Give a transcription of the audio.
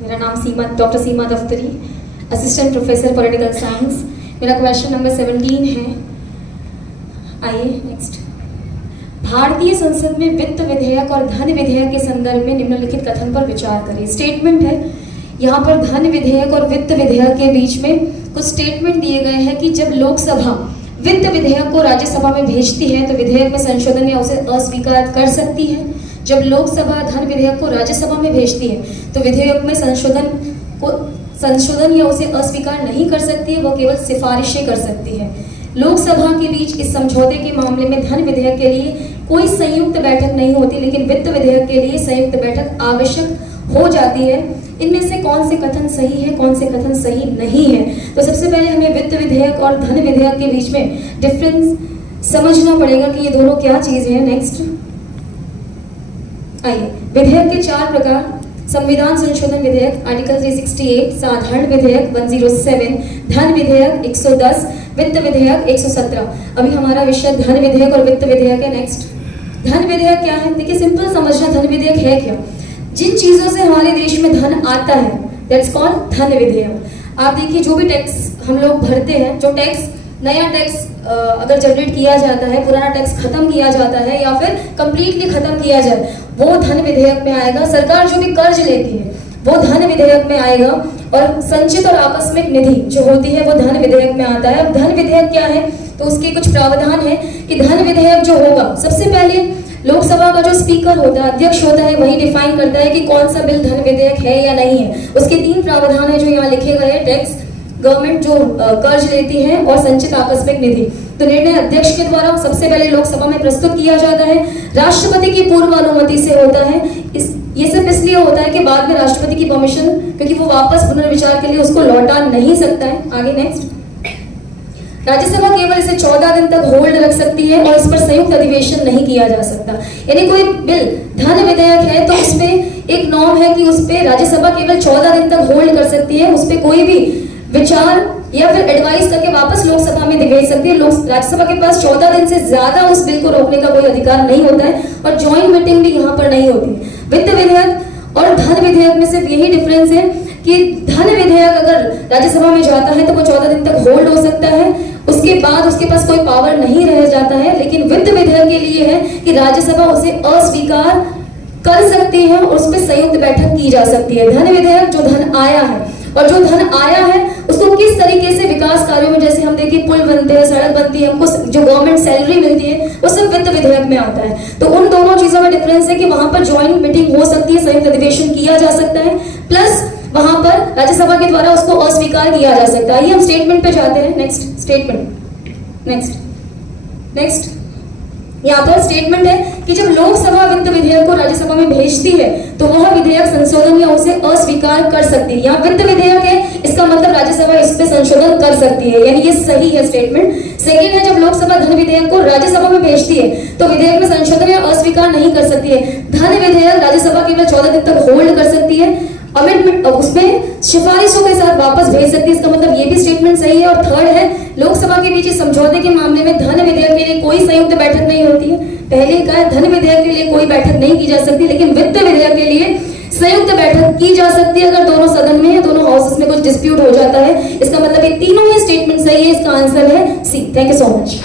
मेरा नाम डॉक्टर सीमा दफ्तरी, असिस्टेंट प्रोफेसर पॉलिटिकल साइंस। मेरा क्वेश्चन नंबर 17 है। आइए नेक्स्ट। भारतीय संसद में वित्त विधेयक और धन विधेयक के संदर्भ में निम्नलिखित कथन पर विचार करें। स्टेटमेंट है यहाँ पर धन विधेयक और वित्त विधेयक के बीच में कुछ स्टेटमेंट दिए गए हैं कि जब लोकसभा वित्त विधेयक को राज्यसभा में भेजती है तो विधेयक में संशोधन या उसे अस्वीकार कर सकती है। जब लोकसभा धन विधेयक को राज्यसभा में भेजती है तो विधेयक में संशोधन या उसे अस्वीकार नहीं कर सकती है, वो केवल सिफारिशें कर सकती है। लोकसभा के बीच इस समझौते के मामले में धन विधेयक के लिए कोई संयुक्त बैठक नहीं होती, लेकिन वित्त विधेयक के लिए संयुक्त बैठक आवश्यक हो जाती है। इनमें से कौन से कथन सही है, कौन से कथन सही नहीं है? तो सबसे पहले हमें वित्त विधेयक और धन विधेयक के बीच में डिफरेंस समझना पड़ेगा कि ये दोनों क्या चीज है। नेक्स्ट आइए। विधेयक के 4 प्रकार: संविधान संशोधन विधेयक आर्टिकल 368, साधारण विधेयक 107, धन विधेयक 110, वित्त विधेयक 117। अभी हमारा विषय धन विधेयक और वित्त विधेयक है। नेक्स्ट, धन विधेयक क्या है? देखिए सिंपल समझना, धन विधेयक है क्या? जिन चीजों से हमारे देश में धन आता है दैट्स कॉल्ड धन विधेयक। आप देखिए जो भी टैक्स हम लोग भरते हैं, जो टैक्स नया टैक्स अगर जनरेट किया जाता है, पुराना टैक्स खत्म किया जाता है या फिर कंप्लीटली खत्म किया जाए, वो धन विधेयक में आएगा। सरकार जो भी कर्ज लेती है वो धन विधेयक में आएगा। और संचित और आकस्मिक निधि जो होती है वो धन विधेयक में आता है। अब धन विधेयक क्या है तो उसके कुछ प्रावधान है कि धन विधेयक जो होगा, सबसे पहले लोकसभा का जो स्पीकर होता है, अध्यक्ष होता है, वही डिफाइन करता है कि कौन सा बिल धन विधेयक है या नहीं है। उसके 3 प्रावधान है जो यहाँ लिखे गए हैं: टैक्स, गवर्नमेंट जो कर्ज लेती है, और संचित आकस्मिक निधि। तो निर्णय अध्यक्ष के द्वारा सबसे पहले लोकसभा में प्रस्तुत किया जाता है, राष्ट्रपति की पूर्व अनुमति से होता है। ये सिर्फ इसलिए होता है कि बाद में राष्ट्रपति की परमिशन, क्योंकि वो वापस पुनर्विचार के लिए उसको लौटा नहीं सकता है। आगे नेक्स्ट, राज्यसभा केवल इसे 14 दिन तक होल्ड रख सकती है और इस पर संयुक्त अधिवेशन नहीं किया जा सकता। यानी कोई बिल धन विधेयक है तो उसमें एक नॉर्म है कि उस पर राज्यसभा केवल 14 दिन तक होल्ड कर सकती है, उस पर कोई भी विचार या फिर एडवाइस करके वापस लोकसभा में भेज सकती है। राज्यसभा के पास 14 दिन से ज्यादा उस बिल को रोकने का कोई अधिकार नहीं होता है और ज्वाइंट मीटिंग भी यहाँ पर नहीं होती। वित्त विधेयक और धन विधेयक में सिर्फ यही डिफरेंस है कि धन विधेयक अगर राज्यसभा में जाता है तो वो 14 दिन तक होल्ड हो सकता है, उसके बाद उसके पास कोई पावर नहीं रह जाता है। लेकिन वित्त विधेयक के लिए है कि राज्यसभा उसे अस्वीकार कर सकती है और उस पर संयुक्त बैठक की जा सकती है। धन विधेयक जो धन आया है, और जो धन आया है उसको किस तरीके से विकास कार्यों में, जैसे हम देखिए पुल बनते हैं, सड़क बनती है, हमको जो गवर्नमेंट सैलरी मिलती है, वो सब वित्त विधेयक में आता है। तो उन दोनों चीजों में डिफरेंस है कि वहां पर ज्वाइंट मीटिंग हो सकती है, संयुक्त अधिवेशन किया जा सकता है, प्लस वहां पर राज्यसभा के द्वारा उसको अस्वीकार किया जा सकता है। हम स्टेटमेंट पे जाते हैं। Next statement. नेक्स्ट यहाँ पर स्टेटमेंट है कि जब लोकसभा वित्त विधेयक को राज्यसभा में भेजती है तो वह विधेयक संशोधन या उसे अस्वीकार कर सकती है। यहाँ वित्त विधेयक है, इसका मतलब राज्यसभा इस पे संशोधन कर सकती है, यानी ये सही है स्टेटमेंट। सेकेंड है, जब लोकसभा धन विधेयक को राज्यसभा में भेजती है तो विधेयक में संशोधन या अस्वीकार नहीं कर सकती है। धन विधेयक राज्यसभा केवल 14 दिन तक होल्ड कर सकती है, अमेंडमेंट उसमें सिफारिशों के साथ वापस भेज सकती है, इसका मतलब ये भी स्टेटमेंट सही है। और थर्ड है, लोकसभा के बीच समझौते के मामले में धन विधेयक के लिए कोई संयुक्त बैठक नहीं होती है। पहले का है, धन विधेयक के लिए कोई बैठक नहीं की जा सकती, लेकिन वित्त विधेयक के लिए संयुक्त बैठक की जा सकती है अगर दोनों सदन में या दोनों हाउसेस में कुछ डिस्प्यूट हो जाता है। इसका मतलब ये तीनों ही स्टेटमेंट सही है, इसका आंसर है C. Thank you so much.